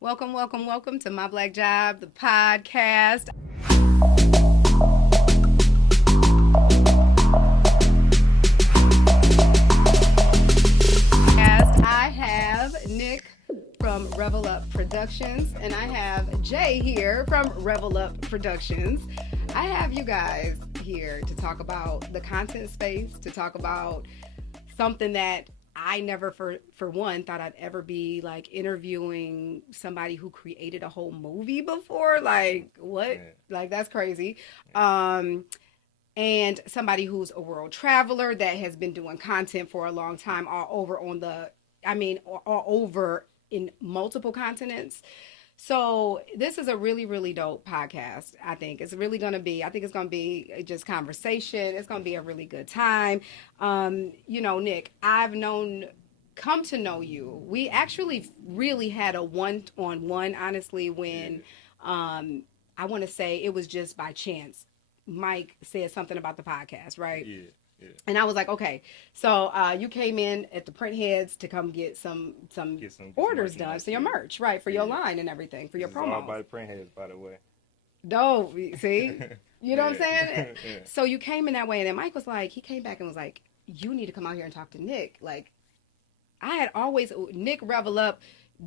Welcome, welcome, welcome to My Black Job, the podcast. I have Nick from Revel Up Productions, and I have Jay here from Revel Up Productions. I have you guys here to talk about the content space, to talk about something that I never for one thought I'd ever be like interviewing somebody who created a whole movie before. Like what? Yeah. Like that's crazy. Um and somebody who's a world traveler that has been doing content for a long time all over on the all over in multiple continents. So this is a really, really dope podcast. I think it's really going to be. I think it's going to be just conversation. It's going to be a really good time. Nick, I've known, come to know you. We actually really had a one-on-one, honestly, when I want to say it was just by chance. Mike said something about the podcast, right? Yeah, yeah. And I was like, okay. So you came in at the print heads to come get some Get some orders done. merchandise. So your Yeah, merch, right? For your yeah. line and everything, for This your is all by promos. the print heads, by the way. Dope. See? You know what I'm Yeah, saying? yeah. So you came in that way, and then Mike was like, he came back and was like, you need to come out here and talk to Nick. Like, I had always Nick Revel Up.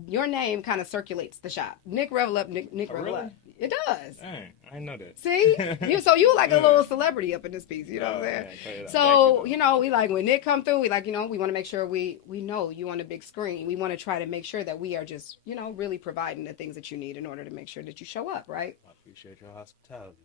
Your name kind of circulates the shop. Nick Revel Up. Nick Oh, Revel really? Up. It does. Dang, I didn't know that. See, you like a Yeah. little celebrity up in this piece. You know what I'm Oh saying? man, thank you, So though. we like when Nick come through, we like we want to make sure we know you on the big screen. We want to try to make sure that we are just really providing the things that you need in order to make sure that you show up, right? I appreciate your hospitality.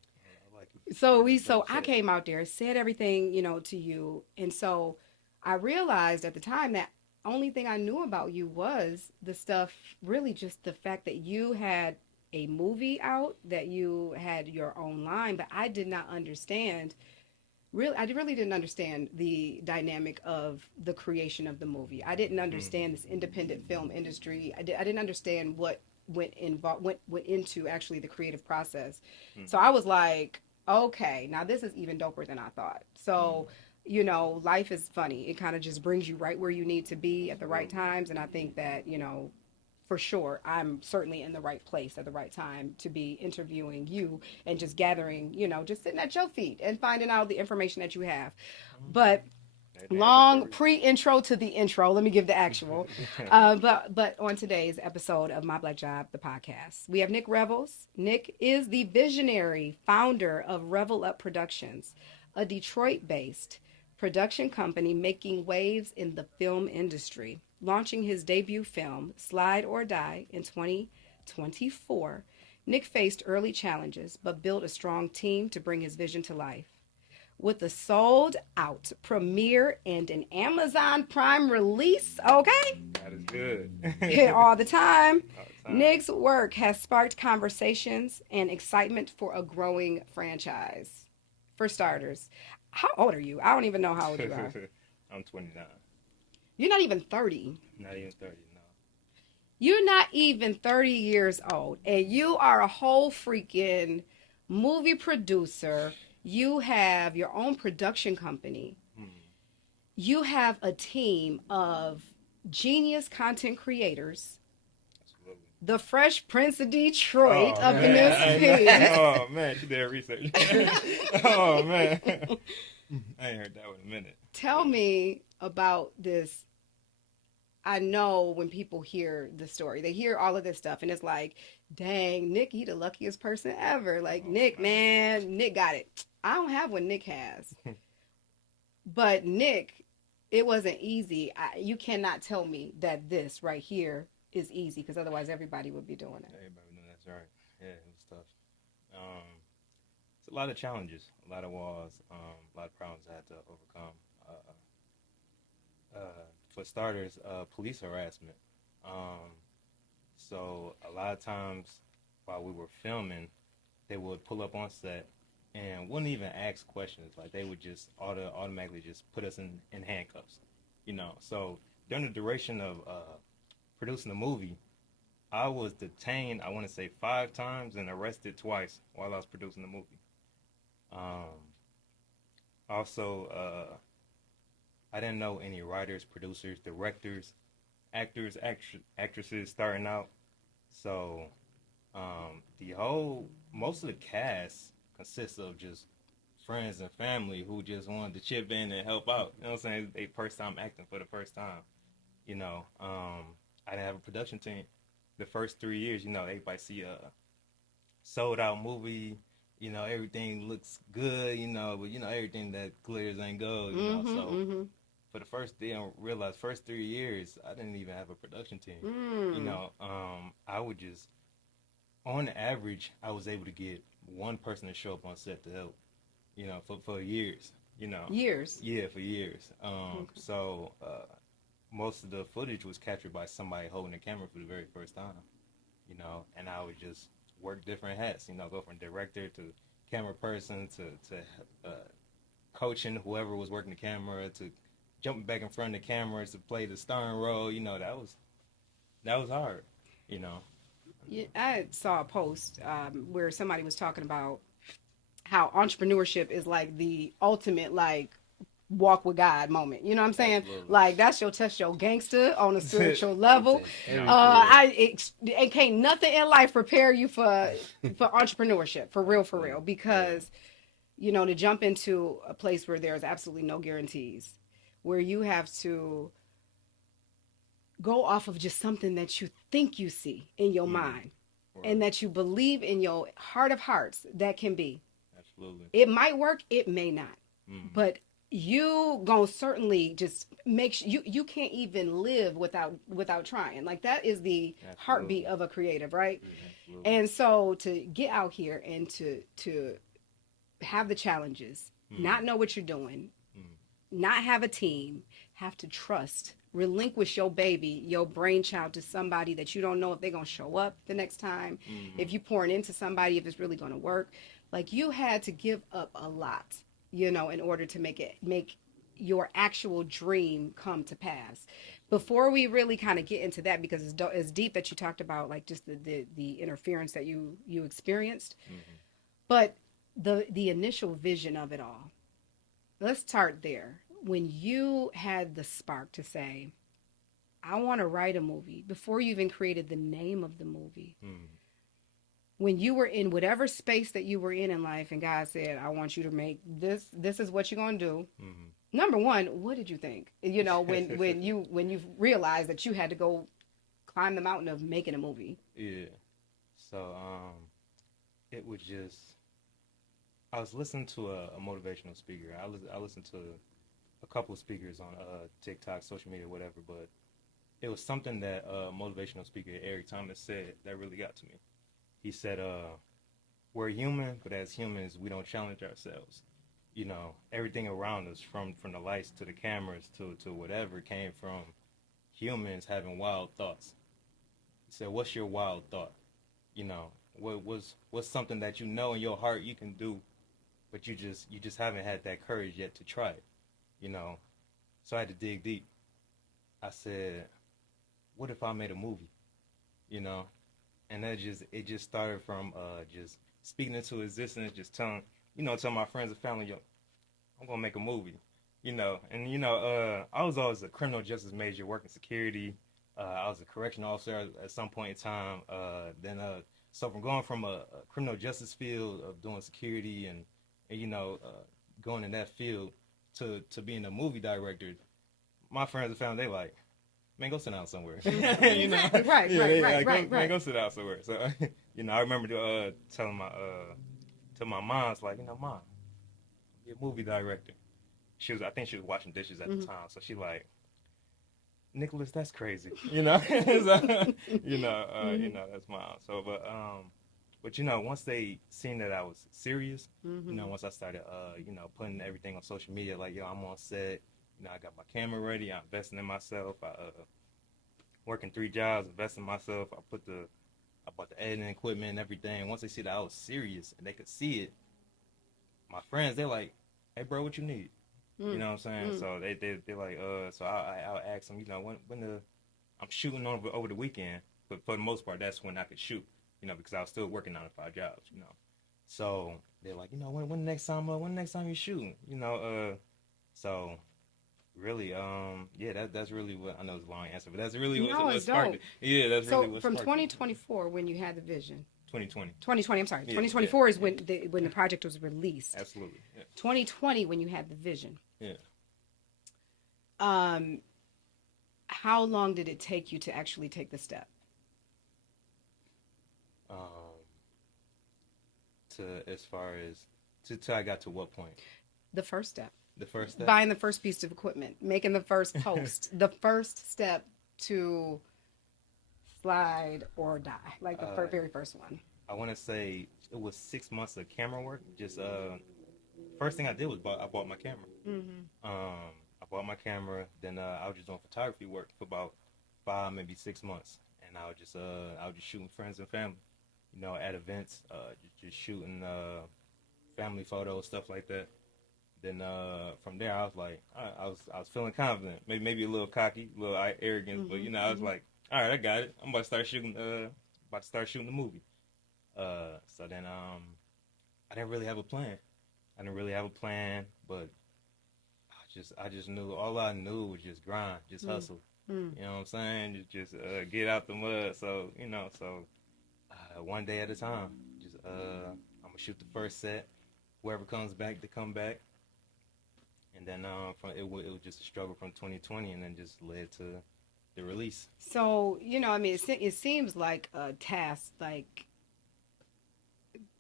I like it. So Very I said. came out there, said everything to you, and so I realized at the time that only thing I knew about you was the stuff, really just the fact that you had a movie out, that you had your own line, but I did not understand. Really, I really didn't understand the dynamic of the creation of the movie. I didn't Mm. understand this independent film industry. I didn't understand what went into actually the creative process. Mm. So I was like, okay, now this is even doper than I thought. Mm. So life is funny. It kind of just brings you right where you need to be at the right Absolutely. times, and I think that for sure, I'm certainly in the right place at the right time to be interviewing you and just gathering, just sitting at your feet and finding out the information that you have. Mm. But They have it for a long reason. pre-intro to the intro. Let me give the actual. But on today's episode of My Black Job, the podcast, we have Nick Revels. Nick is the visionary founder of Revel Up Productions, a Detroit-based production company making waves in the film industry. Launching his debut film, Slide or Die, in 2024, Nick faced early challenges but built a strong team to bring his vision to life. With a sold out premiere and an Amazon Prime release, okay? That is good. Hit all the time. All the time. Nick's work has sparked conversations and excitement for a growing franchise. For starters, how old are you? I don't even know how old you are. I'm 29. You're not even 30. Not even 30. No. You're not even 30 years old, and you are a whole freaking movie producer. You have your own production company. Mm. You have a team of genius content creators. Absolutely. The Fresh Prince of Detroit Oh up in man, I this ain't know. piece. Oh man, she did research. Oh man, I ain't heard that one in a minute. Tell me about this. I know when people hear the story, they hear all of this stuff, and it's like, dang, Nick, he the luckiest person ever. Like, Oh Nick, man. man, Nick got it. I don't have what Nick has. But Nick, it wasn't easy. You cannot tell me that this right here is easy, because otherwise everybody would be doing it. Everybody know that's right. Yeah, it was tough. It's a lot of challenges, a lot of walls, a lot of problems I had to overcome. For starters, police harassment. Um, so a lot of times while we were filming, they would pull up on set and wouldn't even ask questions. Like they would just automatically just put us in handcuffs, So during the duration of producing the movie, I was detained, I want to say 5 times and arrested twice while I was producing the movie. Um, also, I didn't know any writers, producers, directors, actors, actresses starting out. So the whole most of the cast consists of just friends and family who just wanted to chip in and help out. You know what I'm saying? They first time acting for the first time. You know, I didn't have a production team. The first 3 years, everybody see a sold out movie. Everything looks good. But everything that glitters ain't gold. So Mm-hmm. for the first, they don't realize first 3 years, I didn't even have a production team. I would just, on average, I was able to get one person to show up on set to help. For years. Years. Yeah, for years. Okay. So most of the footage was captured by somebody holding the camera for the very first time. And I would just work different hats. Go from director to camera person to coaching whoever was working the camera to jumping back in front of the camera to play the starring role. That was hard. You know. Yeah, I saw a post where somebody was talking about how entrepreneurship is like the ultimate like walk with God moment. You know what I'm saying? Absolutely. Like that's your test your gangster on a spiritual level. Everything. It can't nothing in life prepare you for entrepreneurship for real because to jump into a place where there's absolutely no guarantees, where you have to go off of just something that you think you see in your mind Right. and that you believe in your heart of hearts that can be. Absolutely. It might work, it may not. But you gonna certainly just make sure you can't even live without trying. Like that is the heartbeat of a creative, right? Absolutely. And so to get out here and to have the challenges, not know what you're doing, not have a team, have to trust, relinquish your baby, your brainchild to somebody that you don't know if they're going to show up the next time, if you pouring into somebody, if it's really going to work. Like you had to give up a lot, in order to make your actual dream come to pass. Before we really kind of get into that, because it's deep that you talked about, like just the interference that you experienced, but the initial vision of it all. Let's start there. When you had the spark to say, I want to write a movie, before you even created the name of the movie, when you were in whatever space that you were in life and God said, I want you to make this is what you're going to do. Number one, what did you think? When you realized that you had to go climb the mountain of making a movie. Yeah. So it was just I was listening to a motivational speaker. I listened to a couple of speakers on TikTok, social media, whatever, but it was something that motivational speaker Eric Thomas said that really got to me. He said, we're human, but as humans, we don't challenge ourselves. Everything around us, from the lights to the cameras to whatever, came from humans having wild thoughts. He said, what's your wild thought? What's something that in your heart you can do, but you just haven't had that courage yet to try it. So I had to dig deep. I said, what if I made a movie? And it just started from just speaking into existence, just telling my friends and family, yo, I'm gonna make a movie. I was always a criminal justice major working security. I was a correctional officer at some point in time. So from going from a criminal justice field of doing security and going in that field to being a movie director, my friends and family, they like, man, go sit down somewhere. Right. Man, go sit down somewhere. So, I remember telling my mom, it's like, Mom, be a movie director. I think she was washing dishes at the time, so she like, Nicholas, that's crazy. So, that's mom. So, but once they seen that I was serious, once I started, putting everything on social media, like, yo, I'm on set. I got my camera ready. I'm investing in myself. I working 3 jobs, investing in myself. I bought the editing equipment and everything. Once they see that I was serious and they could see it, my friends, they're like, hey, bro, what you need? You know what I'm saying? So they're like, so I'll ask them, when I'm shooting over the weekend, but for the most part, that's when I could shoot, because I was still working 9 to 5 jobs, So they're like, when the next time you shooting, So Really, yeah, that's really what I know it's a long answer, but that's really No, what it's sparked dope. it. Yeah, that's really So what from sparked it. 2024, when you had the vision, 2020. 2020, I'm sorry, Yeah, yeah, 2024 is yeah. when the project was released. Absolutely. Yeah, 2020, when you had the vision, yeah. um, how long did it take you to actually take the step? Um, to as far as to I got to what point? The first step, The first step. buying the first piece of equipment, making the first post, the first step to slide or die, like the uh, very first one. I want to say it was 6 months of camera work. Just first thing I did was I bought my camera. Mm-hmm. I bought my camera. Then I was just doing photography work for about 5, maybe 6 months, and I was just shooting friends and family, at events, just shooting family photos, stuff like that. Then from there, I was like, I was feeling confident, maybe a little cocky, a little arrogant, but Mm-hmm. I was Mm-hmm. like, all right, I got it. I'm about to start shooting. About to start shooting the movie. So then I didn't really have a plan. I didn't really have a plan, but I just knew all I knew was just grind, just hustle. Mm-hmm. You know what I'm saying? Just get out the mud. So one day at a time. Just I'm gonna shoot the first set. Whoever comes back to come back, and then it was just a struggle from 2020, and then just led to the release. So, I mean, it seems like a task. Like,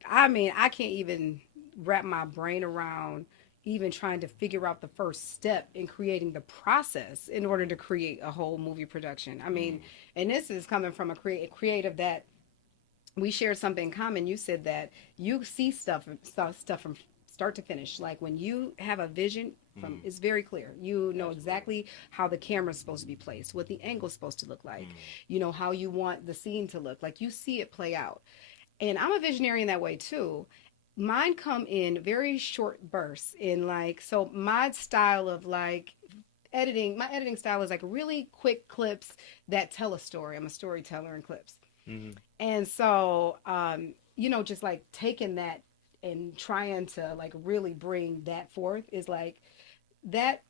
I mean, I can't even wrap my brain around even trying to figure out the first step in creating the process in order to create a whole movie production. I mean, Mm, and this is coming from a creative that we shared something in common. You said that you see stuff from start to finish. Like when you have a vision from, mm, it's very clear. You know absolutely. exactly how the camera's supposed to be placed, what the angle's supposed to look like. Mm, You know how you want the scene to look. Like you see it play out. And I'm a visionary in that way too. Mine come in very short bursts in like, so my style of like editing, my editing style is like really quick clips that tell a story. I'm a storyteller in clips. mm, And so, just like taking that and trying to like really bring that forth is like, that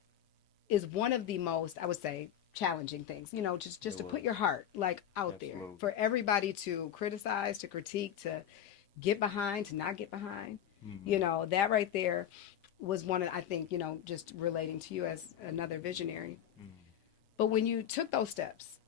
is one of the most, I would say, challenging things, just it to put was your heart like out there absolutely. for everybody to criticize, to critique, to get behind, to not get behind. Mm, That right there was one of, I think, just relating to you as another visionary. mm, But when you took those steps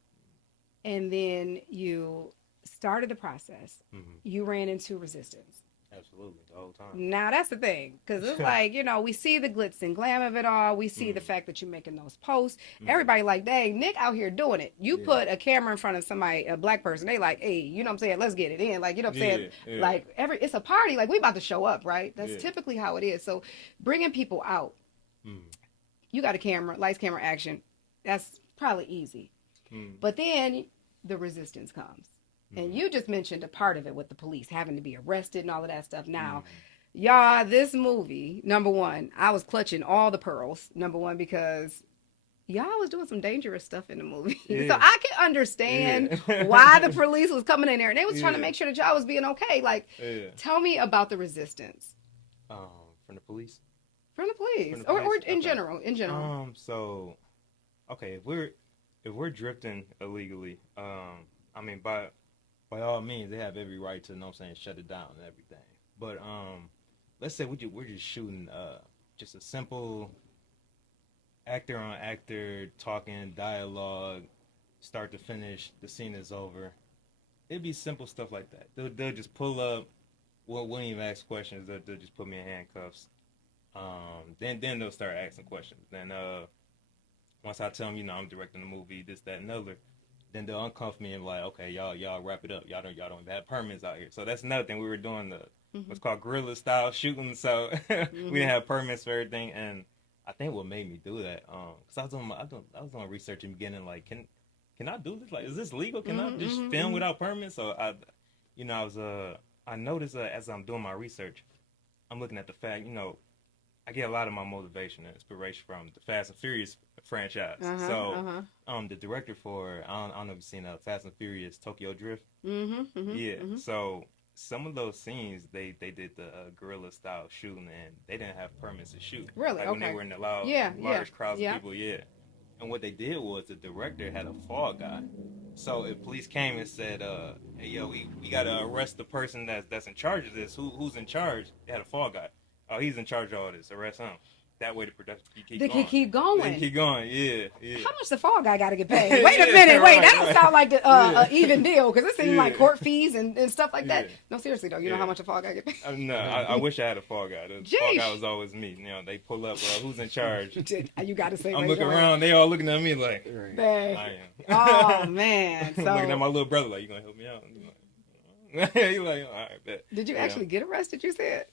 and then you started the process, mm, you ran into resistance. absolutely the whole time. Now that's the thing, because it's like, we see the glitz and glam of it all. We see the Mm, fact that you're making those posts. mm, Everybody like, dang, Nick out here doing it. You yeah, put a camera in front of somebody, a black person, they like, hey, you know what I'm saying? Let's get it in. Like, you know what I'm saying? yeah, yeah, Like it's a party. Like we about to show up, right? That's yeah. typically how it is. So bringing people out, Mm, you got a camera, lights, camera, action. That's probably easy. mm, But then the resistance comes. And mm, you just mentioned a part of it with the police having to be arrested and all of that stuff. Now, mm, y'all, this movie, number one, I was clutching all the pearls, number one, because y'all was doing some dangerous stuff in the movie. So yeah, I can understand yeah, why the police was coming in there and they was trying to yeah, make sure that y'all was being okay. Like, yeah. tell me about the resistance From the police. from the From police the or police. in Okay. general, in general. So okay, if we're drifting illegally, I mean by all means they have every right to, you know what I'm saying, shut it down and everything. But let's say we're just shooting just a simple actor on actor talking dialogue, start to finish, the scene is over. It'd be simple stuff like that. They'll just pull up. Well, won't even ask questions. They'll just put me in handcuffs. Then they'll start asking questions. Then once I tell them, I'm directing the movie, this, that, and other, then they'll uncuff me and be like, okay, y'all wrap it up. Y'all don't even have permits out here. So that's another thing. We were doing the Mm-hmm. what's called guerrilla style shooting. So we Mm-hmm. didn't have permits for everything, and I think what made me do that, because I was doing research in the beginning, like can I do this? Like, is this legal? Can I Mm-hmm. just Mm-hmm. film Mm-hmm. without permits? So I noticed as I'm doing my research, I'm looking at the fact, I get a lot of my motivation and inspiration from the Fast and Furious franchise. Uh-huh. So, Uh-huh. the director for I don't know if you've seen Fast and Furious Tokyo Drift. Mm-hmm. Mm-hmm. Yeah. Mm-hmm. So some of those scenes they did the guerrilla style shooting, and they didn't have permits to shoot. Really? Like when they Okay. were in the loud, Yeah, yeah, large crowds of yeah. people, yeah. And what they did was the director had a fall guy. So if police came and said, "Hey, yo, we gotta arrest the person that's in charge of this. Who's in charge?" They had a fall guy. Oh, he's in charge of all this. Arrest him. That way the production can keep They can going. keep They going. can keep going. Yeah, yeah. How much the fall guy got to get paid? Wait a minute. Wait, that don't sound like the even deal, because it seems like court fees and stuff like that. No, seriously though, you know how much a fall guy get paid? No, I wish I had a fall guy. The fall guy was always me. You know, they pull up, who's in charge? You got to say. I'm looking around. They all looking at me like, I am. Oh man. So looking at my little brother like, you gonna help me out? He's like, all right, bet. did you actually get arrested? You said.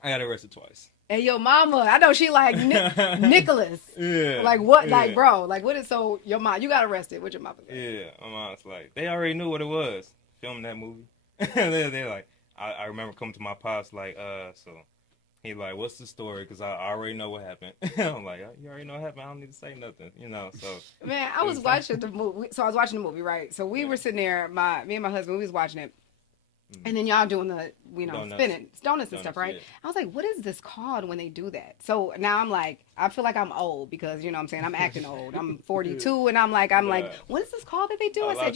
I got arrested twice. And your mama, I know she like Nicholas. Yeah. Like what? Yeah. Like bro, like what is so your mom? You got arrested. What your mama said? Yeah, my mom's like, they already knew what it was. Filming that movie. They're like, I remember coming to my pops like, so he like, what's the story? Because I already know what happened. I'm like, you already know what happened. I don't need to say nothing, you know. So man, I was watching the movie. So I was watching the movie, right? So we were sitting there, me and my husband, we was watching it. And then y'all doing the, spinning donuts and stuff, right? Yeah. I was like, what is this called when they do that? So now I'm like, I feel like I'm old because, you know what I'm saying? I'm acting old. I'm 42 and I'm like, what is this called that they do? I said,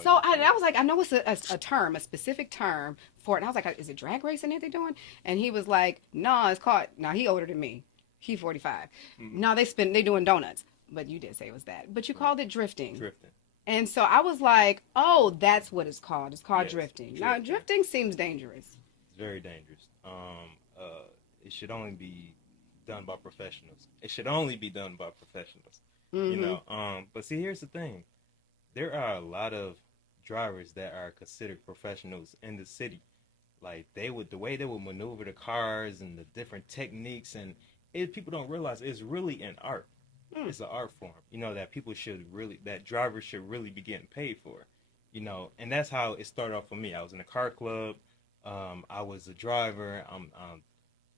so I was like, I know it's a term, a specific term for it. And I was like, is it drag racing that they're doing? And he was like, no, it's called, now he older than me. He 45. No, they doing donuts. But you did say it was that. But you called it drifting. Drifting. And so I was like, oh, that's what it's called. It's called drifting. Now, drifting seems dangerous. It's very dangerous. It should only be done by professionals. You know. But see, here's the thing. There are a lot of drivers that are considered professionals in the city. Like, the way they would maneuver the cars and the different techniques, and people don't realize it's really an art. It's an art form, you know, that that drivers should really be getting paid for, you know, and that's how it started off for me. I was in a car club. I was a driver.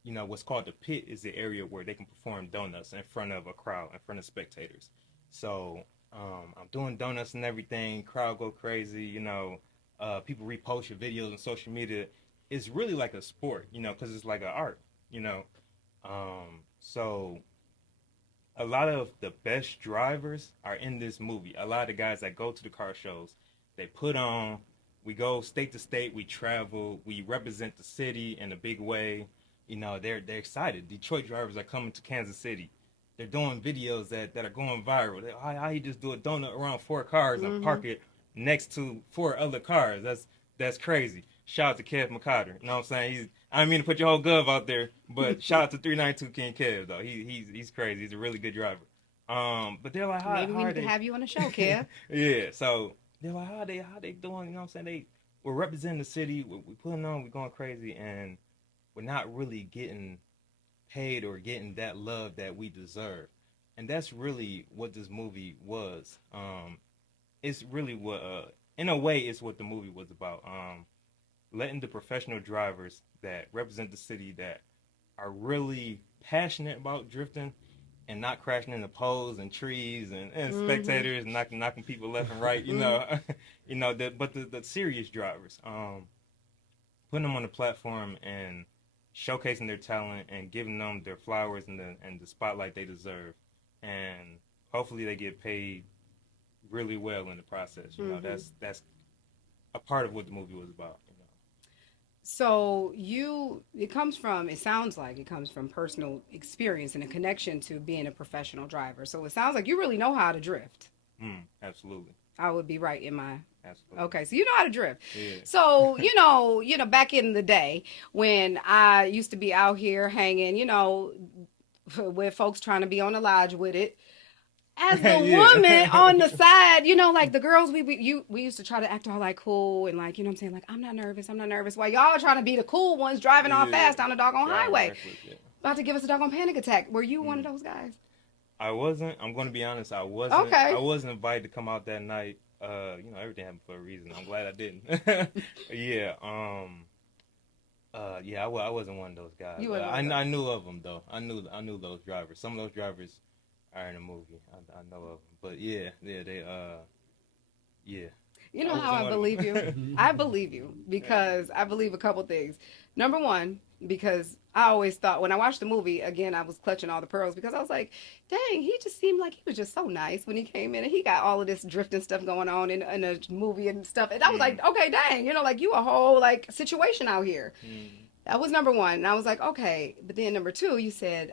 You know, what's called the pit is the area where they can perform donuts in front of a crowd, in front of spectators. So I'm doing donuts and everything. Crowd go crazy, you know. People repost your videos on social media. It's really like a sport, you know, because it's like an art, you know. So a lot of the best drivers are in this movie. A lot of the guys that go to the car shows, they put on, we go state to state, we travel, we represent the city in a big way. You know, they're excited. Detroit drivers are coming to Kansas City. They're doing videos that are going viral. How you just do a donut around 4 cars and park it next to 4 other cars. That's crazy. Shout out to Kev McCotter. You know what I'm saying? I didn't mean to put your whole gov out there, but shout out to 392 King Kev though. He's crazy. He's a really good driver. But they're like, maybe we need to have you on the show, Kev. Yeah. So they're like, how they doing? You know what I'm saying? We're representing the city. We're putting on. We're going crazy, and we're not really getting paid or getting that love that we deserve. And that's really what this movie was. It's really what, in a way, it's what the movie was about. Letting the professional drivers that represent the city, that are really passionate about drifting and not crashing into poles and trees and spectators and knocking people left and right, you know, but the serious drivers, putting them on the platform and showcasing their talent and giving them their flowers and the spotlight they deserve, and hopefully they get paid really well in the process. You know, that's a part of what the movie was about. So it sounds like it comes from personal experience and a connection to being a professional driver. So it sounds like you really know how to drift. Absolutely. I would be right in my... Absolutely. Okay, so you know how to drift. Yeah. So, you know, back in the day when I used to be out here hanging, you know, with folks trying to be on the lodge with it, as the woman on the side, you know, like the girls, we used to try to act all like cool and like, you know what I'm saying? Like, I'm not nervous. While y'all trying to be the cool ones driving all fast down the doggone highway. About to give us a doggone panic attack. Were you one of those guys? I wasn't. I'm going to be honest. I wasn't. Okay. I wasn't invited to come out that night. You know, everything happened for a reason. I'm glad I didn't. I wasn't one of those guys. I knew of them though. I knew those drivers. Some of those drivers are in the movie. I know of them. But they. You know how I believe you? I believe you because I believe a couple things. Number one, because I always thought when I watched the movie again, I was clutching all the pearls because I was like, dang, he just seemed like he was just so nice when he came in and he got all of this drifting stuff going on in a movie and stuff. And I was like, okay, dang, like you a whole like situation out here. That was number one. And I was like, okay. But then number two, you said,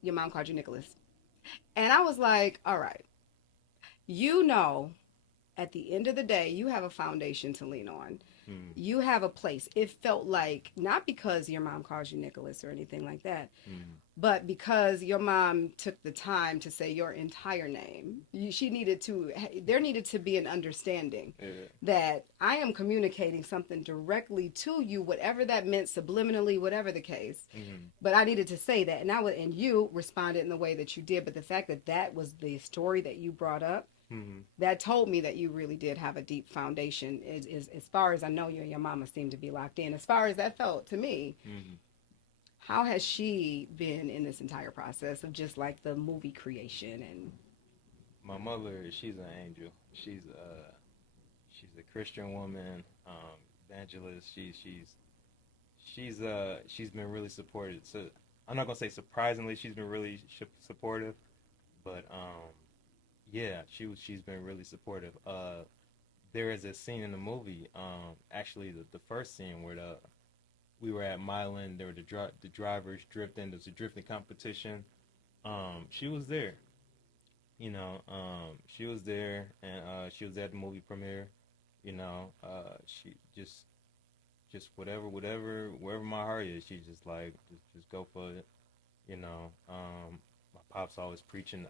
your mom called you Nicholas. And I was like, all right, you know, at the end of the day, you have a foundation to lean on. You have a place. It felt like not because your mom calls you Nicholas or anything like that, but because your mom took the time to say your entire name. There needed to be an understanding that I am communicating something directly to you, whatever that meant, subliminally, whatever the case. But I needed to say that, and you responded in the way that you did. But the fact that that was the story that you brought up, that told me that you really did have a deep foundation. Is as far as I know, you and your mama seem to be locked in. As far as that felt to me, how has she been in this entire process of just like the movie creation? And my mother, she's an angel. She's a Christian woman, evangelist. She's been really supportive. So I'm not gonna say surprisingly, she's been really supportive, but yeah, she's been really supportive. There is a scene in the movie, actually the first scene where we were at Milan. There were the drivers drifting. There's a drifting competition. She was there. She was there, and she was at the movie premiere. She wherever my heart is, she just like just go for it. My pop's always preaching,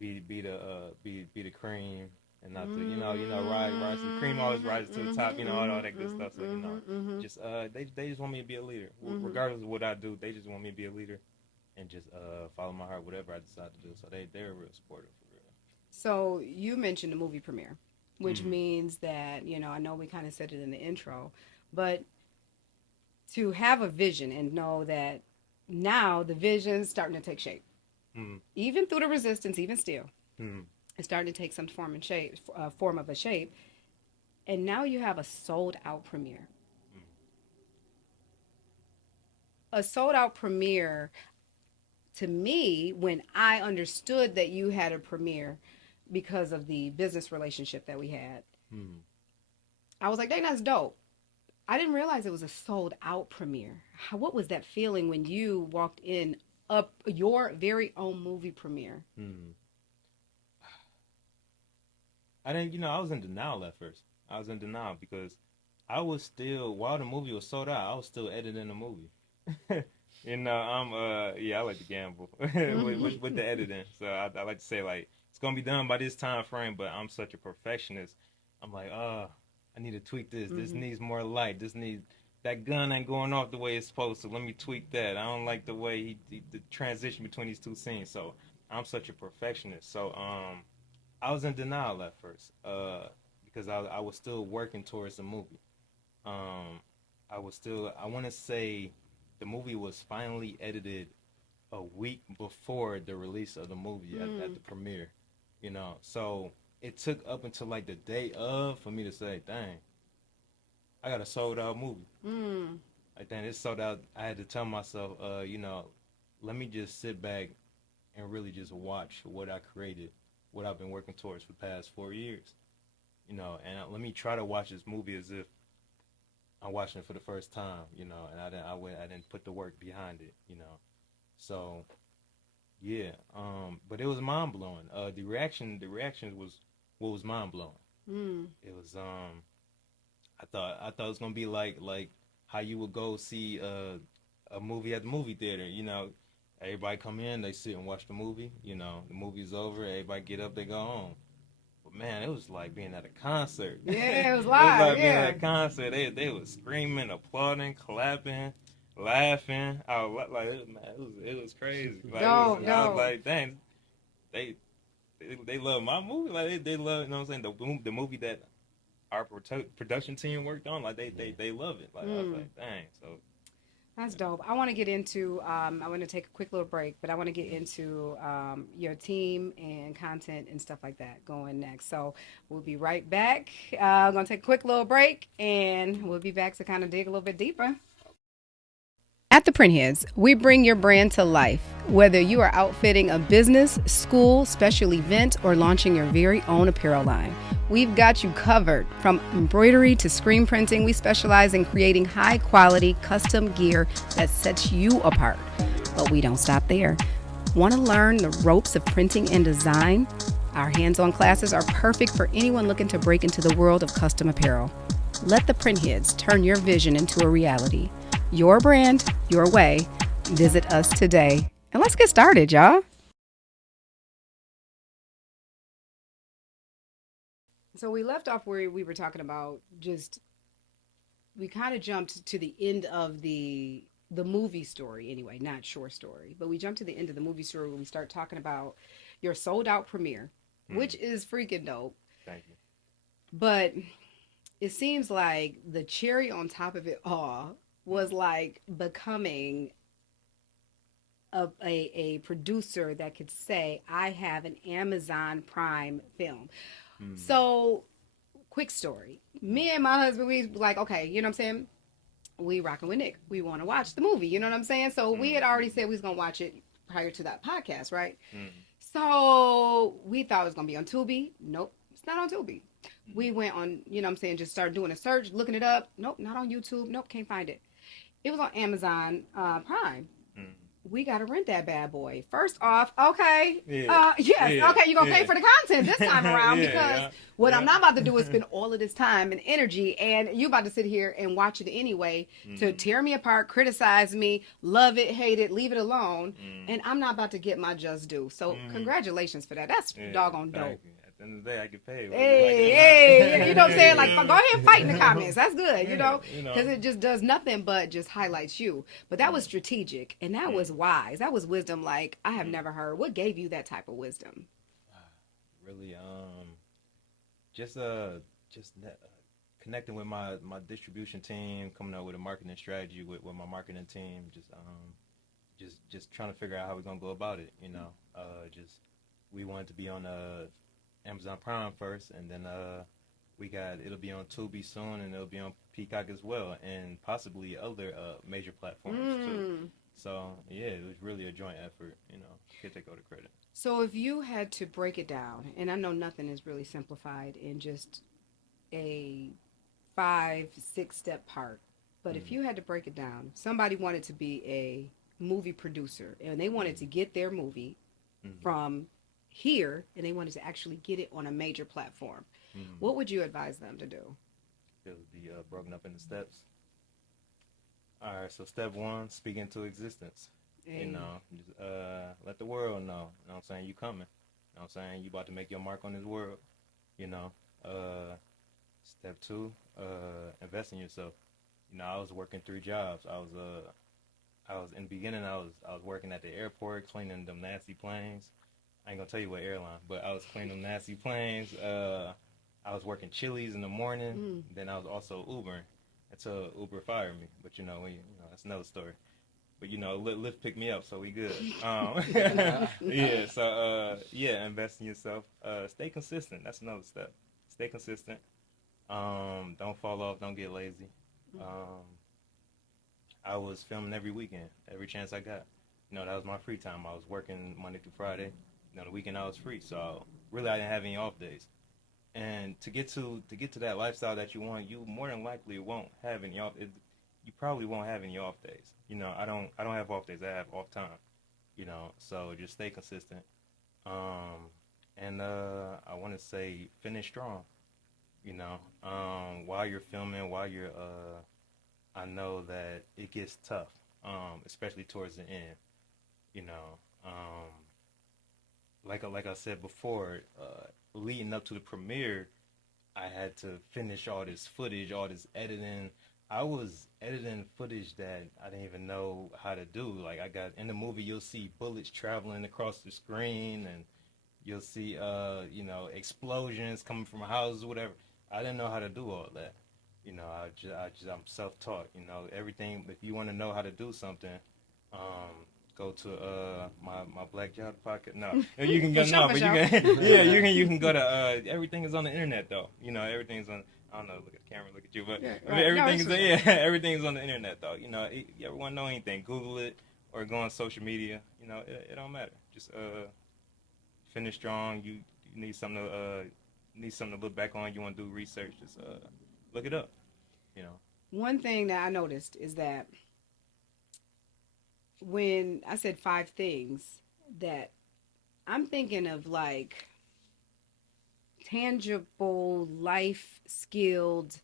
be the cream and not the rise to the cream always rises to the top, all that good stuff. So just they just want me to be a leader, regardless of what I do. They just want me to be a leader and just follow my heart, whatever I decide to do. So they're real supportive for real. So you mentioned the movie premiere, which means that I know we kind of said it in the intro, but to have a vision and know that now the vision's starting to take shape. Even through the resistance, even still, it's starting to take some form of a shape. And now you have a sold out premiere. A sold out premiere, to me, when I understood that you had a premiere because of the business relationship that we had, I was like, dang, that's dope. I didn't realize it was a sold out premiere. What was that feeling when you walked in up your very own movie premiere? I didn't, I was in denial at first. I was in denial because I was still, while the movie was sold out, I was still editing the movie. I like to gamble with the editing. So I like to say, like, it's going to be done by this time frame, but I'm such a perfectionist. I'm like, I need to tweak this. This needs more light. That gun ain't going off the way it's supposed to. Let me tweak that. I don't like the way the transition between these two scenes. So I'm such a perfectionist. So I was in denial at first because I was still working towards the movie. I want to say the movie was finally edited a week before the release of the movie at the premiere. So it took up until like the day of for me to say, dang, I got a sold out movie. Like, dang, it's sold out. I had to tell myself, let me just sit back and really just watch what I created, what I've been working towards for the past 4 years. And let me try to watch this movie as if I'm watching it for the first time, and I didn't put the work behind it, So, yeah, but it was mind blowing. The reactions was what was mind blowing. It was I thought it was gonna be like how you would go see a movie at the movie theater. Everybody come in, they sit and watch the movie. The movie's over, everybody get up, they go home. But man, it was like being at a concert. Yeah, it was It was live. like being at a concert. They was screaming, applauding, clapping, laughing. I was like, it was crazy. Like, I was like, dang, they love my movie. Like they love, you know what I'm saying, the movie that our production team worked on. Like they love it. Like I was like, dang. So That's dope. I want to get into, I want to take a quick little break, but I want to get into your team and content and stuff like that going next. So we'll be right back. I'm going to take a quick little break and we'll be back to kind of dig a little bit deeper. At the Printheads, we bring your brand to life. Whether you are outfitting a business, school, special event, or launching your very own apparel line, we've got you covered. From embroidery to screen printing, we specialize in creating high quality, custom gear that sets you apart. But we don't stop there. Want to learn the ropes of printing and design? Our hands on classes are perfect for anyone looking to break into the world of custom apparel. Let the Printheads turn your vision into a reality. Your brand, your way. Visit us today. And let's get started, y'all. So we left off where we were talking about just we kind of jumped to the end of the movie story anyway, not short story, but we jumped to the end of the movie story when we start talking about your sold out premiere, which is freaking dope. Thank you. But it seems like the cherry on top of it all was like becoming a producer that could say, I have an Amazon Prime film. So, quick story. Me and my husband, we like, okay, you know what I'm saying? We rocking with Nick. We want to watch the movie, you know what I'm saying? So, we had already said we was going to watch it prior to that podcast, right? So, we thought it was going to be on Tubi. Nope, it's not on Tubi. We went on, you know what I'm saying, just started doing a search, looking it up. Nope, not on YouTube. Nope, can't find it. It was on Amazon Prime. We got to rent that bad boy. First off, okay. Yes, yeah, okay, you're going to pay for the content this time around because what I'm not about to do is spend all of this time and energy and you about to sit here and watch it anyway to tear me apart, criticize me, love it, hate it, leave it alone. And I'm not about to get my just due. So congratulations for that. That's doggone dope. At the end of the day, I get paid. Hey, you know what I'm saying? Like, go ahead and fight in the comments. That's good, you know, because it just does nothing but just highlights you. But that was strategic and that was wise. That was wisdom like I have never heard. What gave you that type of wisdom? Really, just connecting with my distribution team, coming up with a marketing strategy with my marketing team, just trying to figure out how we're gonna go about it. You know, just we wanted to be on Amazon Prime first, and then it'll be on Tubi soon, and it'll be on Peacock as well, and possibly other major platforms too. So yeah, it was really a joint effort. You know, can't take all the credit. So if you had to break it down, and I know nothing is really simplified in just a 5, 6 step part, but if you had to break it down, somebody wanted to be a movie producer, and they wanted to get their movie from here and they wanted to actually get it on a major platform, what would you advise them to do? It would be broken up into steps. All right, so step one, speak into existence. Hey. You know, just let the world know. You know what I'm saying? You coming. You know what I'm saying? You about to make your mark on this world. You know. Step two, invest in yourself. You know, I was working 3 jobs. I was in the beginning. I was working at the airport, cleaning them nasty planes. I ain't gonna tell you what airline, but I was cleaning them nasty planes. I was working Chili's in the morning. Then I was also Ubering until Uber fired me. But you know, that's another story. But you know, Lyft picked me up, so we good. Yeah. So invest in yourself. Stay consistent. That's another step. Stay consistent. Don't fall off. Don't get lazy. I was filming every weekend, every chance I got. You know, that was my free time. I was working Monday through Friday. You know, the weekend I was free, so really I didn't have any off days. And to get to that lifestyle that you want, you more than likely won't have any off. You probably won't have any off days. You know, I don't have off days. I have off time. You know, so just stay consistent. And I want to say finish strong. You know, while you're filming, I know that it gets tough, especially towards the end. You know, like I said before, leading up to the premiere, I had to finish all this footage, all this editing. I was editing footage that I didn't even know how to do. Like I got in the movie, you'll see bullets traveling across the screen, and you'll see explosions coming from houses, whatever. I didn't know how to do all that. I'm self-taught. Everything. If you want to know how to do something, go to my Black Job podcast. No, you can go. For sure, No, for but you sure. can. Yeah, you can go to. Everything is on the internet though. Everything's on. I don't know. Look at the camera. Look at you. But Yeah, I mean, right. No, everything it's is for sure. yeah. Everything is on the internet though. You ever want to know anything? Google it or go on social media. It don't matter. Just finish strong. You need something to look back on. You want to do research. Just look it up. You know. One thing that I noticed is that when I said 5 things, that I'm thinking of like tangible, life skilled,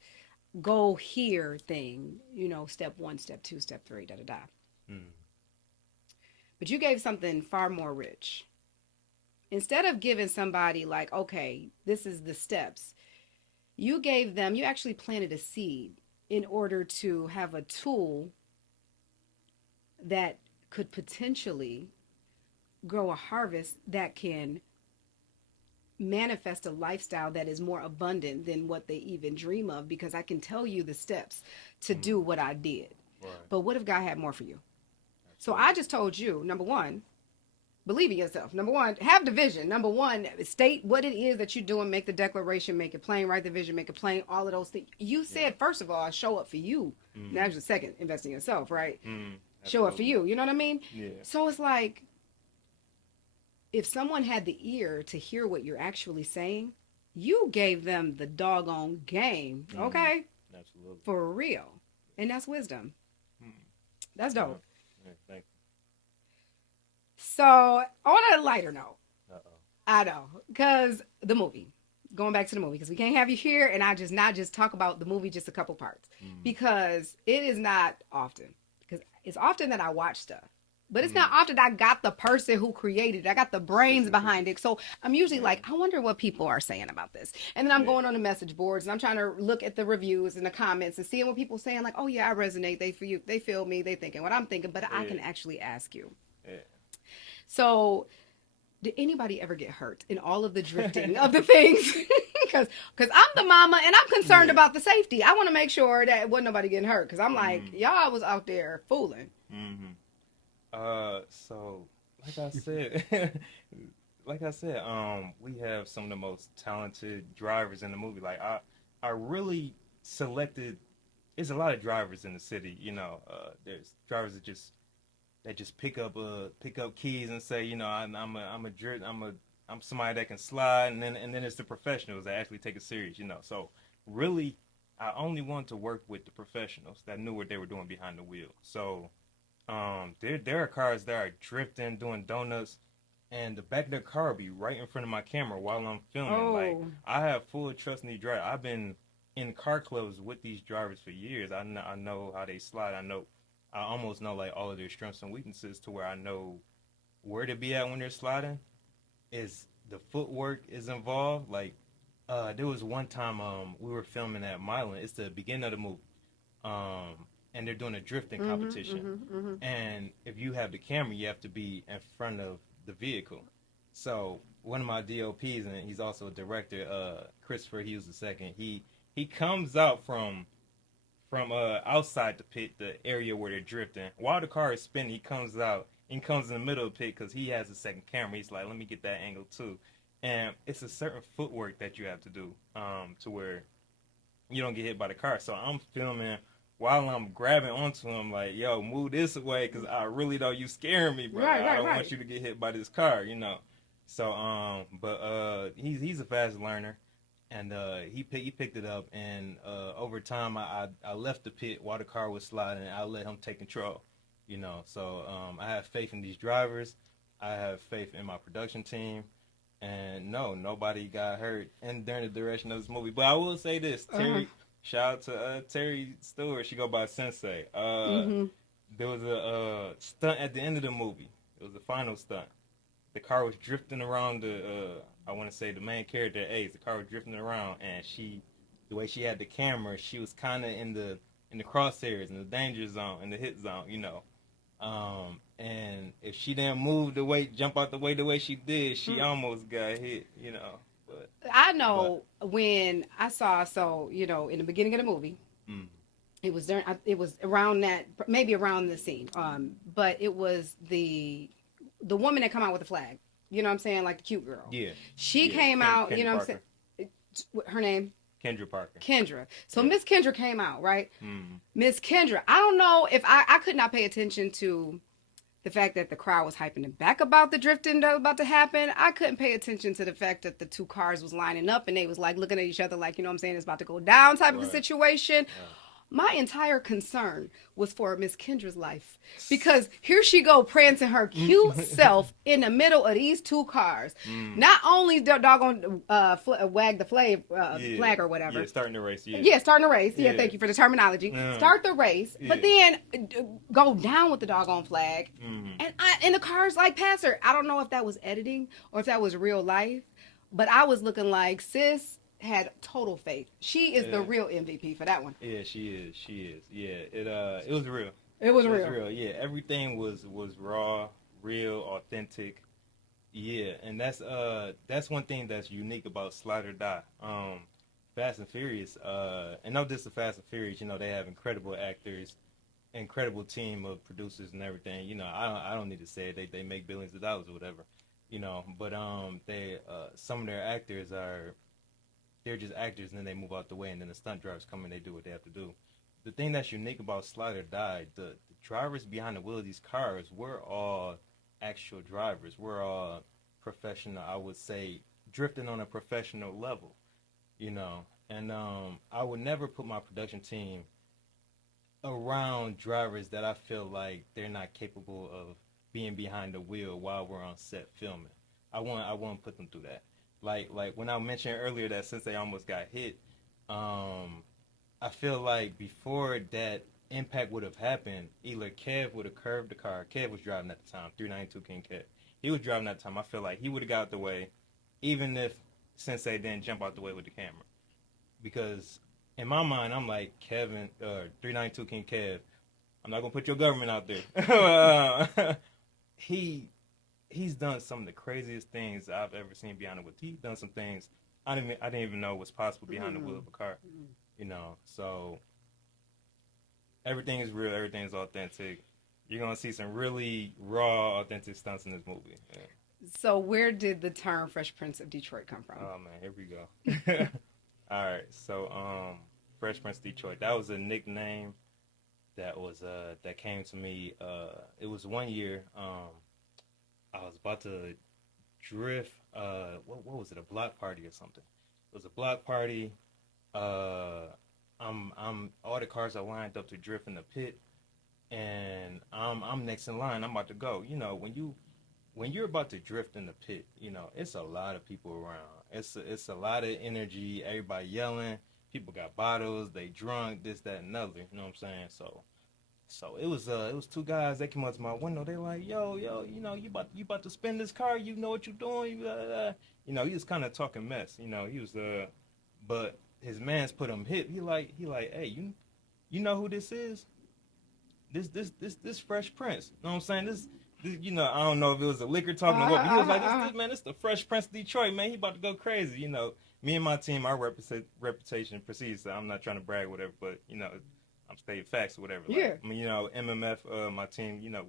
go here thing, step one, step two, step three, da da da. Mm. But you gave something far more rich. Instead of giving somebody, like, okay, this is the steps, you actually planted a seed in order to have a tool that could potentially grow a harvest that can manifest a lifestyle that is more abundant than what they even dream of, because I can tell you the steps to do what I did. Right. But what if God had more for you? So Absolutely. I just told you, number one, believe in yourself. Number one, have the vision. Number one, state what it is that you're doing, make the declaration, make it plain, write the vision, make it plain, all of those things. You said, Yeah. first of all, show up for you. Now, the second, invest in yourself, right? Show up for Absolutely. you. You know what I mean? Yeah. So it's like, if someone had the ear to hear what you're actually saying, you gave them the doggone game, okay? Absolutely. For real. And that's wisdom. Mm. That's dope. Yeah, thank So, on a lighter note, you. Uh-oh. I know, because the movie, going back to the movie, because we can't have you here and I just not just talk about the movie, just a couple parts, because it is not often, because it's often that I watch stuff. But it's not often I got the person who created it. I got the brains behind it. So I'm usually like, I wonder what people are saying about this. And then I'm going on the message boards and I'm trying to look at the reviews and the comments and seeing what people saying, like, oh yeah, I resonate. They feel me. They thinking what I'm thinking, but I can actually ask you. Yeah. So did anybody ever get hurt in all of the drifting of the things? Because I'm the mama and I'm concerned about the safety. I want to make sure that wasn't nobody getting hurt, because I'm like, y'all was out there fooling. So like I said, we have some of the most talented drivers in the movie. Like I really selected. There's a lot of drivers in the city. There's drivers that just pick up keys and say, I'm somebody that can slide, and then it's the professionals that actually take it serious. So really, I only wanted to work with the professionals that knew what they were doing behind the wheel. So. There are cars that are drifting, doing donuts, and the back of their car will be right in front of my camera while I'm filming. Oh. Like, I have full trust in these drivers. I've been in car clubs with these drivers for years. I know how they slide. I almost know like all of their strengths and weaknesses, to where I know where to be at when they're sliding. Is the footwork is involved. Like, there was one time we were filming at Milan. It's the beginning of the movie. And they're doing a drifting competition. And if you have the camera, you have to be in front of the vehicle. So one of my DOPs, and he's also a director, Christopher Hughes II, he comes out from outside the pit, the area where they're drifting. While the car is spinning, he comes out and comes in the middle of the pit because he has a second camera. He's like, let me get that angle too. And it's a certain footwork that you have to do to where you don't get hit by the car. So I'm filming while I'm grabbing onto him, like, yo, move this away, because I really know you scaring me, bro. I don't want you to get hit by this car, So, he's a fast learner, and he picked it up, and over time, I left the pit while the car was sliding, and I let him take control, So, I have faith in these drivers. I have faith in my production team. And no, nobody got hurt during the duration of this movie. But I will say this, Terry... Shout out to Terry Stewart. She go by Sensei. There was a stunt at the end of the movie. It was the final stunt. The car was drifting around I want to say the main character, Ace. The car was drifting around, and the way she had the camera, she was kind of in the crosshairs, in the danger zone, in the hit zone, And if she didn't jump out the way she did, she almost got hit, But I know when I saw, so, you know, in the beginning of the movie, mm, it was around that, maybe around the scene. But it was the woman that come out with the flag. You know what I'm saying? Like the cute girl. yeah, She yeah. came out, you Kendra know what I'm Parker, saying? Her name? Kendra Parker. Kendra. So Yeah. Miss Kendra came out, right? Mm, Miss Kendra. I don't know if I could not pay attention to the fact that the crowd was hyping it back about the drifting that was about to happen. I couldn't pay attention to the fact that the two cars was lining up and they was like looking at each other like, you know what I'm saying, it's about to go down type of a right. situation. Right. My entire concern was for Miss Kendra's life because here she go prancing her cute self in the middle of these two cars. Mm, Not only the doggone wag the yeah. flag or whatever. Yeah, starting the race. Yeah. Yeah, starting the race. Yeah, Yeah. thank you for the terminology. Start the race, but then go down with the doggone flag, and the cars like pass her. I don't know if that was editing or if that was real life, but I was looking like sis had total faith. She is the real MVP for that one. Yeah, she is. She is. Yeah, it was real. It was It was real. real. Yeah, everything was raw, real, authentic. Yeah, and that's one thing that's unique about Slide or Die. Fast and Furious, and not just the Fast and Furious. You know, they have incredible actors, incredible team of producers and everything. You know, I don't need to say it. They make billions of dollars or whatever. You know, but they some of their actors are they're just actors, and then they move out the way, and then the stunt drivers come and they do what they have to do. The thing that's unique about Slide or Die, the drivers behind the wheel of these cars, we're all actual drivers. We're all professional, I would say, drifting on a professional level, you know. And I would never put my production team around drivers that I feel like they're not capable of being behind the wheel while we're on set filming. I won't put them through that. Like when I mentioned earlier that since they almost got hit, I feel like before that impact would have happened, either Kev would have curved the car. Kev was driving at the time, 392 King Kev. He was driving at the time. I feel like he would have got out the way, even if Sensei didn't jump out the way with the camera. Because in my mind, I'm like, Kevin, 392 King Kev, I'm not going to put your government out there. He's done some of the craziest things I've ever seen behind the wheel. He's done some things I didn't even know was possible behind the wheel of a car. You know, so everything is real, everything is authentic. You're gonna see some really raw, authentic stunts in this movie. Yeah. So where did the term Fresh Prince of Detroit come from? Oh man, here we go. All right, so Fresh Prince of Detroit. That was a nickname that came to me. It was one year. I was about to drift. What was it? A block party or something? It was a block party. I'm all the cars are lined up to drift in the pit, and I'm next in line. I'm about to go. You know, when you're about to drift in the pit, you know, it's a lot of people around. It's a lot of energy. Everybody yelling. People got bottles. They drunk. This, that, and another. You know what I'm saying? So it was two guys that came up to my window. They like, yo, you know, you about to spin this car. You know what you're doing. You know, he was kind of talking mess. You know, he was but his man's put him hit. He like, hey, you know who this is? This Fresh Prince. You know what I'm saying? This you know, I don't know if it was a liquor talking or what, but he was like, this man, this the Fresh Prince of Detroit, man. He about to go crazy. You know, me and my team, our reputation precedes. So I'm not trying to brag, or whatever, but you know, I'm stating facts or whatever. Like, Yeah. I mean, you know, MMF, my team, you know,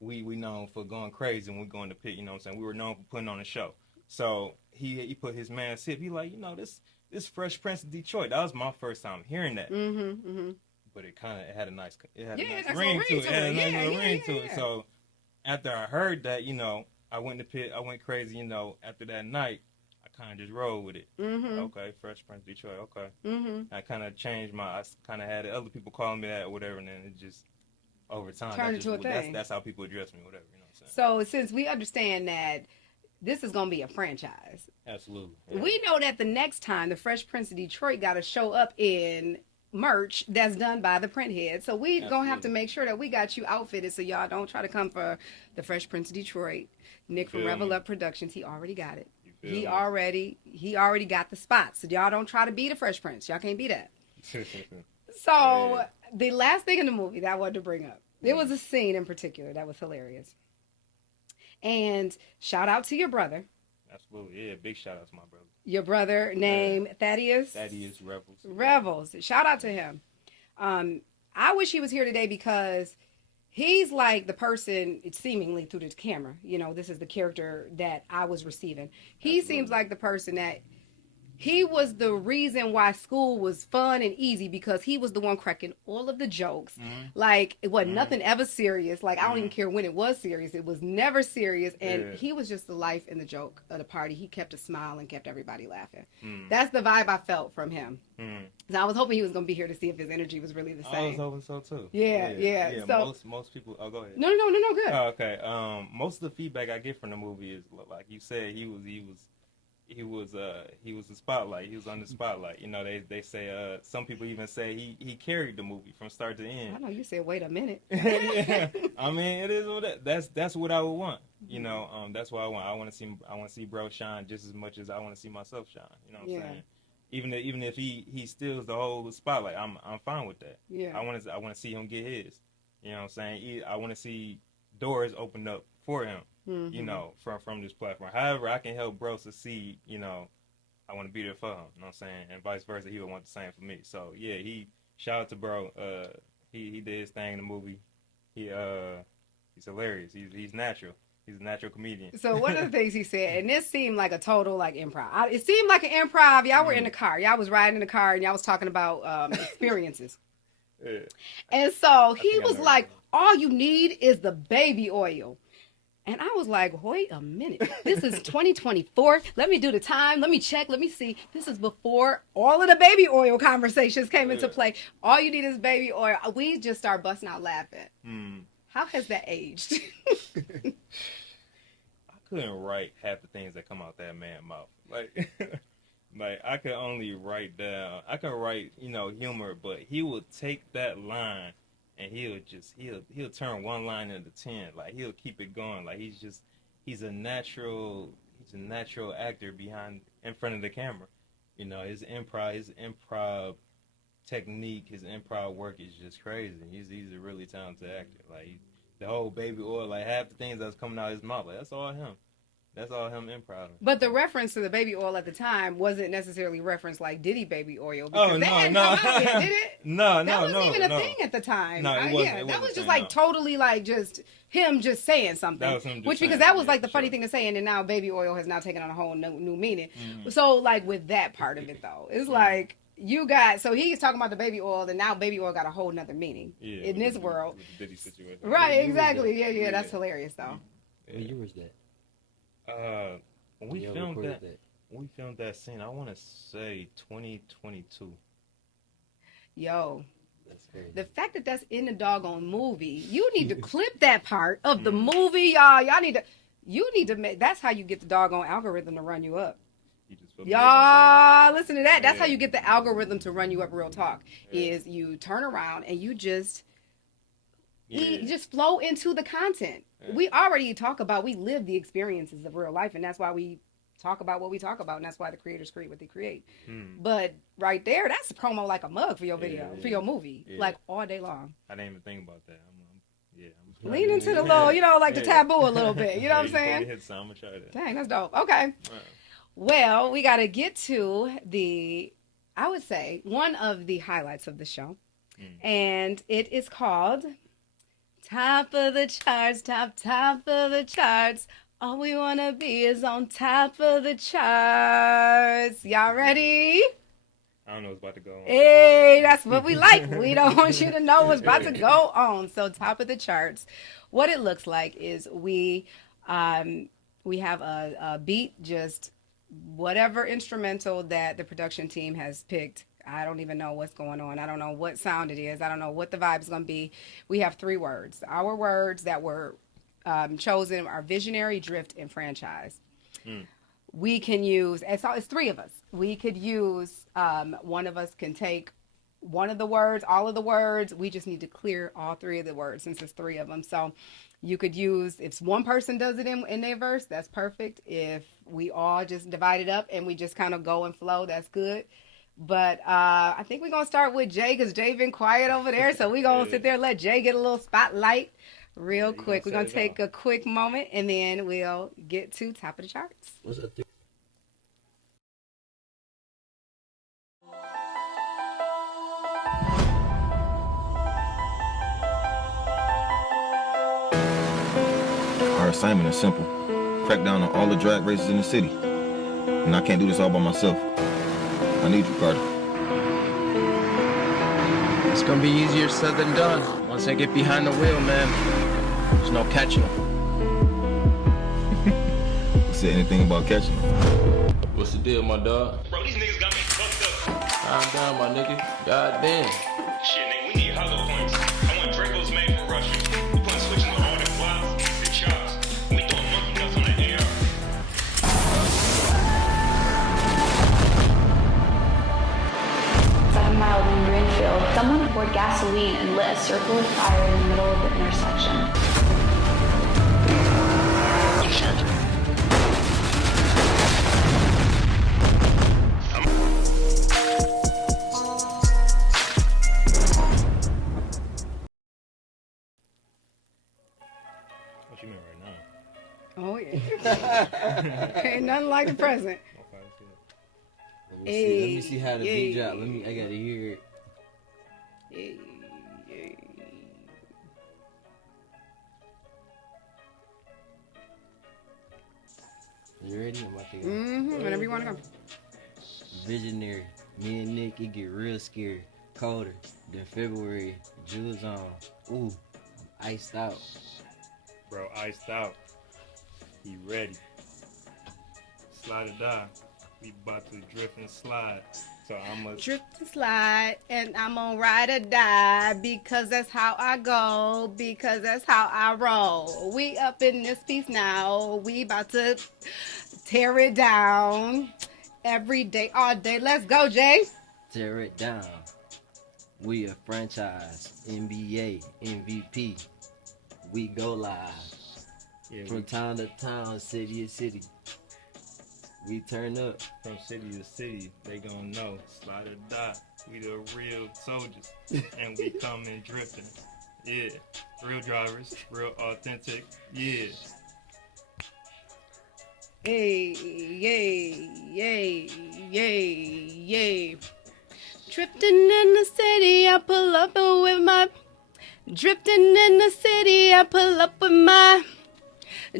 we known for going crazy when we go in the pit. You know what I'm saying? We were known for putting on a show. So he put his man's hip. He like, you know, this Fresh Prince of Detroit. That was my first time hearing that. But it had a nice ring to it. It had a nice little ring to it. So after I heard that, you know, I went in the pit. I went crazy. You know, after that night, I kind of just rolled with it. Okay, Fresh Prince of Detroit. Okay. I kind of changed I kind of had other people calling me that or whatever, and then it just over time turned into a thing. That's how people address me, whatever. You know what I'm So saying? since we understand that this is going to be a franchise, Absolutely. Yeah. we know that the next time the Fresh Prince of Detroit got to show up in merch that's done by the print head. So we going to have to make sure that we got you outfitted so y'all don't try to come for the Fresh Prince of Detroit. Nick from Revel Up Productions, he already got it. He already got the spots. So y'all don't try to be the Fresh Prince. Y'all can't be that. So the last thing in the movie that I wanted to bring up, there was a scene in particular that was hilarious. And shout out to your brother. Absolutely. Yeah, big shout out to my brother. Your brother named Thaddeus. Thaddeus Revels. Revels. Shout out to him. I wish he was here today because he's like the person, seemingly through the camera. You know, this is the character that I was receiving. He seems like the person that he was the reason why school was fun and easy because he was the one cracking all of the jokes. Like, it wasn't nothing ever serious. Like, I don't even care when it was serious. It was never serious. And he was just the life and the joke of the party. He kept a smile and kept everybody laughing. That's the vibe I felt from him. So I was hoping he was going to be here to see if his energy was really the same. I was hoping so too. Yeah. So most people. Oh, go ahead. No, good. Oh, okay. Most of the feedback I get from the movie is like you said. He was the spotlight. He was on the spotlight. You know, they say some people even say he carried the movie from start to end. I know you said wait a minute. Yeah. I mean, it is what that's what I would want. You know, that's what I want. I want to see bro shine just as much as I want to see myself shine. You know what I'm saying? Even if he steals the whole spotlight, I'm fine with that. Yeah. I want to see him get his. You know what I'm saying? I want to see doors opened up for him. You know, from this platform. However, I can help bro succeed, you know, I want to be there for him. You know what I'm saying? And vice versa, he would want the same for me. So yeah, shout out to bro. He did his thing in the movie. He's hilarious. He's natural. He's a natural comedian. So one of the things he said, and this seemed like a total like improv. It seemed like an improv. Y'all were in the car. Y'all was riding in the car and y'all was talking about experiences. Yeah. And so he was like, all you need is the baby oil. And I was like, wait a minute. This is 2024. Let me do the time. Let me check. Let me see. This is before all of the baby oil conversations came into play. All you need is baby oil. We just start busting out laughing. How has that aged? I couldn't write half the things that come out that man's mouth. Like, like I could only write down. I could write, you know, humor, but he would take that line. And he'll turn one line into 10. Like he'll keep it going. Like he's a natural actor in front of the camera. You know, his improv technique, his improv work is just crazy. He's a really talented actor. Like the whole baby oil, like half the things that's coming out of his mouth, like that's all him. That's all him improv. But the reference to the baby oil at the time wasn't necessarily referenced like Diddy baby oil. Oh, no. Did it? No. That wasn't even a thing at the time. No, it wasn't. That was just like totally like just him just saying something. That was him just Which saying, because that was like the funny thing to say, and then now baby oil has now taken on a whole new meaning. So like with that part of it though, it's like so he's talking about the baby oil, and now baby oil got a whole nother meaning in this world. With the Diddy situation. Right, exactly. Yeah, that's hilarious though. What year was that? When we filmed that scene, I want to say 2022. Yo, That's crazy. the fact that that's in the doggone movie, you need to clip that part of the movie, y'all. You need to make. That's how you get the doggone algorithm to run you up. Y'all, listen to that. That's how you get the algorithm to run you up. Real talk is you turn around and you just flow into the content. We already we live the experiences of real life, and that's why we talk about what we talk about, and that's why the creators create what they create. But right there, that's a promo like a mug for your video, for your movie, like all day long. I didn't even think about that. I'm lean into the low, like the taboo a little bit. You know what I'm saying? Hit some, I'm gonna try that. Dang, that's dope. Okay. Well, we got to get to I would say, one of the highlights of the show, and it is called Top of the Charts, top of the charts. All we want to be is on top of the charts. Y'all ready? I don't know what's about to go on. Hey, that's what we like. We don't want you to know what's about to go on. So top of the charts. What it looks like is we have a beat, just whatever instrumental that the production team has picked. I don't even know what's going on. I don't know what sound it is. I don't know what the vibe is going to be. We have 3 words. Our words that were chosen are visionary, drift, and franchise. We can use, it's 3 of us. We could use, one of us can take one of the words, all of the words. We just need to clear all 3 of the words since it's 3 of them. So you could use, if one person does it in their verse, that's perfect. If we all just divide it up and we just kind of go and flow, that's good. But I think we're going to start with Jay because Jay been quiet over there. So we're going to sit there and let Jay get a little spotlight real You gonna quick. We're set going it to take off. a quick moment and then we'll get to top of the charts. What's up? Our assignment is simple. Crack down on all the drag races in the city. And I can't do this all by myself. I need you, Carter. It's gonna be easier said than done. Once I get behind the wheel, man, there's no catching them. You said anything about catching them? What's the deal, my dog? Bro, these niggas got me fucked up. Calm down, my nigga. God damn. Shit, nigga, we need hollow points. I want Dracos made for Russia. We putting switching to all the blocks, the chops. We throwing monkey nuts on the air. Mile in Greenfield, someone poured gasoline and lit a circle of fire in the middle of the intersection. What you mean right now? Oh, yeah. Ain't nothing like the present. Okay, let's see it. Let me see. Let me see how the Hey, beat drop. I gotta hear it. Hey, hey. You ready? I'm about to go. Whenever you want to go. Visionary. Me and Nick, it get real scary. Colder. Then February. Jewels on. Ooh. Iced out. Bro, iced out. He ready. Slide or die. We about to drift and slide. So I'm a Drip to slide, and I'm gonna ride or die because that's how I go, because that's how I roll. We up in this piece now. We about to tear it down every day, all day. Let's go, Jay. Tear it down. We a franchise. NBA. MVP. We go live. yeah, From town to town, city to city. We turn up. from city to city. They gonna know. Slide or die. We the real soldiers. And we coming drifting. Yeah. Real drivers. Real authentic. Yeah. Hey, yay, yay, yay, yay. Drifting in the city, I pull up with my. Drifting in the city, I pull up with my.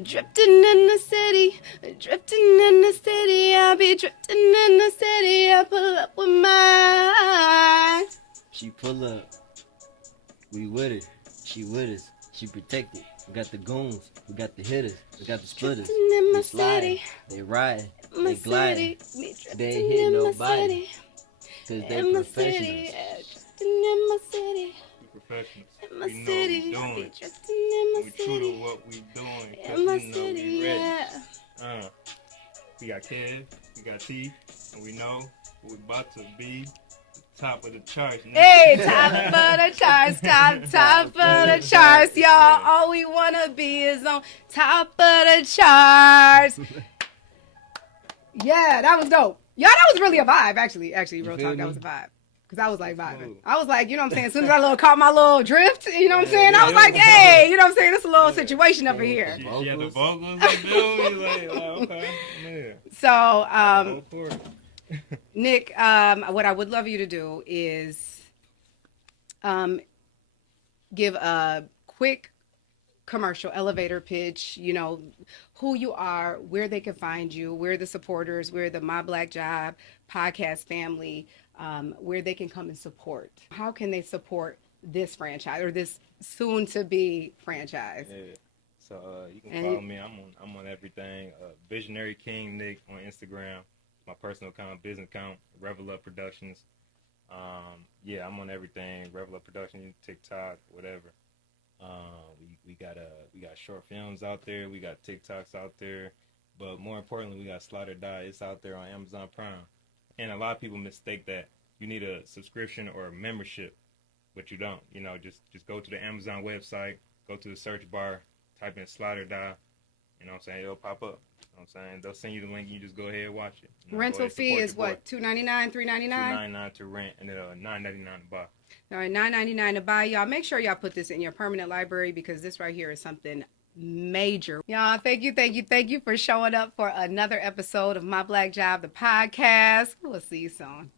Drifting in the city, drifting in the city, I'll be drifting in the city, I pull up with my. She pull up. We with her. She with us. She protected. We got the goons. We got the hitters. We got the splitters. Drifting in my They sliding. city, They riding. my They gliding. city, me drifting They ain't hitting in my nobody. city, Cause they in my city, professionals. drifting in my city. We professionals. In my We know city, what I we be doing. drifting in my We true to city, what we doing. in Cause my you know city, we ready. yeah. We got Kev, we got T, and we know we about to be the top of the charts. nigga. Hey, top of the charts, top of the charts, y'all. All we wanna be is on top of the charts. Yeah, that was dope. Y'all, that was really a vibe, actually. Actually, real feel talk, that me? was a vibe. Cause I was like vibing. Smooth. I was like, you know what I'm saying? As soon as I caught my little drift, you know what I'm saying? I was yeah, like, yeah. hey, you know what I'm saying? It's a little situation over here. She had the vocals, like, dude, like, okay, yeah. So, Go for it. Nick, what I would love you to do is give a quick commercial elevator pitch, you know, who you are, where they can find you, where the supporters, where the My Black Job podcast family, where they can come and support. How can they support this franchise or this soon to be franchise? Yeah. So you can And follow me. I'm on everything. Visionary King Nick on Instagram. My personal account, business account, Revel Up Productions. Yeah, I'm on everything. Revel Up Productions, TikTok, whatever. We got short films out there. We got TikToks out there. But more importantly, we got Slaughter Die. It's out there on Amazon Prime. And a lot of people mistake that you need a subscription or a membership, but you don't. You know, just go to the Amazon website, go to the search bar, type in Slaughter Die. You know what I'm saying? It'll pop up. You know know what I'm saying? They'll send you the link. You just go ahead and watch it. You know, go Rental ahead, fee support is your boy. what, $2.99, $3.99? $2.99 to rent and then $9.99 to buy. All right, $9.99 to buy. Y'all make sure y'all put this in your permanent library because this right here is something major. Y'all, thank you for showing up for another episode of My Black Job, the podcast. We'll see you soon.